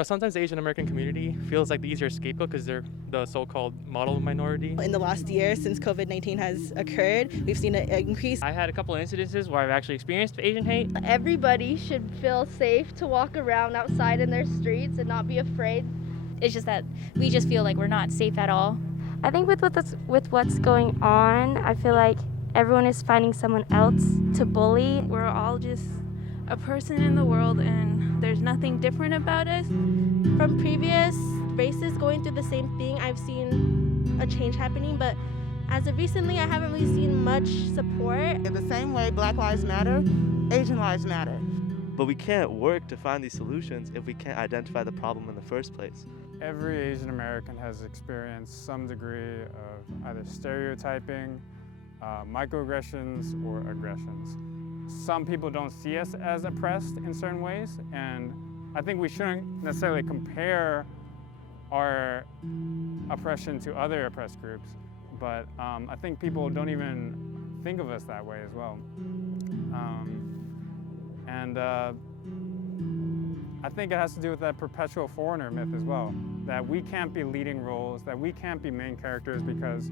Sometimes the Asian American community feels like the easier scapegoat because they're the so-called model minority. In the last year, since COVID-19 has occurred, we've seen an increase. I had a couple of incidences where I've actually experienced Asian hate. Everybody should feel safe to walk around outside in their streets and not be afraid. It's just that we just feel like we're not safe at all. I think with what's going on, I feel like everyone is finding someone else to bully. We're all just a person in the world, and there's nothing different about us. From previous races going through the same thing, I've seen a change happening, but as of recently, I haven't really seen much support. In the same way Black Lives Matter, Asian Lives Matter. But we can't work to find these solutions if we can't identify the problem in the first place. Every Asian American has experienced some degree of either stereotyping, microaggressions, or aggressions. Some people don't see us as oppressed in certain ways, and I think we shouldn't necessarily compare our oppression to other oppressed groups, but I think people don't even think of us that way as well. I think it has to do with that perpetual foreigner myth as well, that we can't be leading roles, that we can't be main characters because,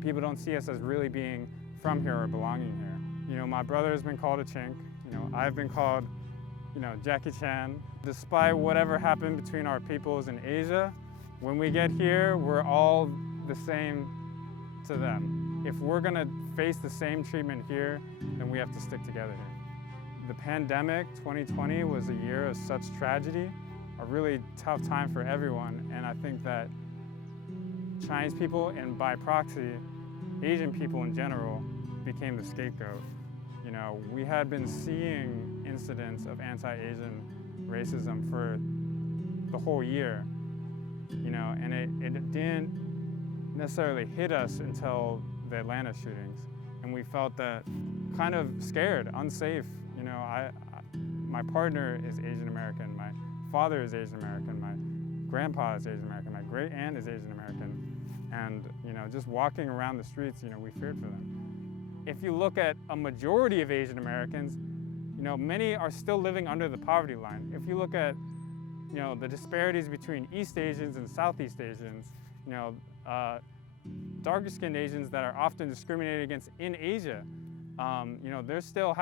people don't see us as really being from here or belonging here. My brother has been called a chink, I've been called, Jackie Chan. Despite whatever happened between our peoples in Asia, when we get here, we're all the same to them. If we're gonna face the same treatment here, then we have to stick together here. The pandemic, 2020, was a year of such tragedy, a really tough time for everyone, and I think that Chinese people, and by proxy, Asian people in general, became the scapegoat. We had been seeing incidents of anti-Asian racism for the whole year, and it didn't necessarily hit us until the Atlanta shootings, and we felt that kind of scared, unsafe. My partner is Asian American, my father is Asian American, my grandpa is Asian American, my great aunt is Asian American, and just walking around the streets, we feared for them. If you look at a majority of Asian Americans, many are still living under the poverty line. If you look at the disparities between East Asians and Southeast Asians, darker skinned Asians that are often discriminated against in Asia, they're still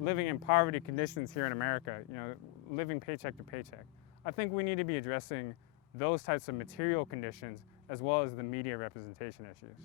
living in poverty conditions here in America, living paycheck to paycheck. I think we need to be addressing those types of material conditions as well as the media representation issues.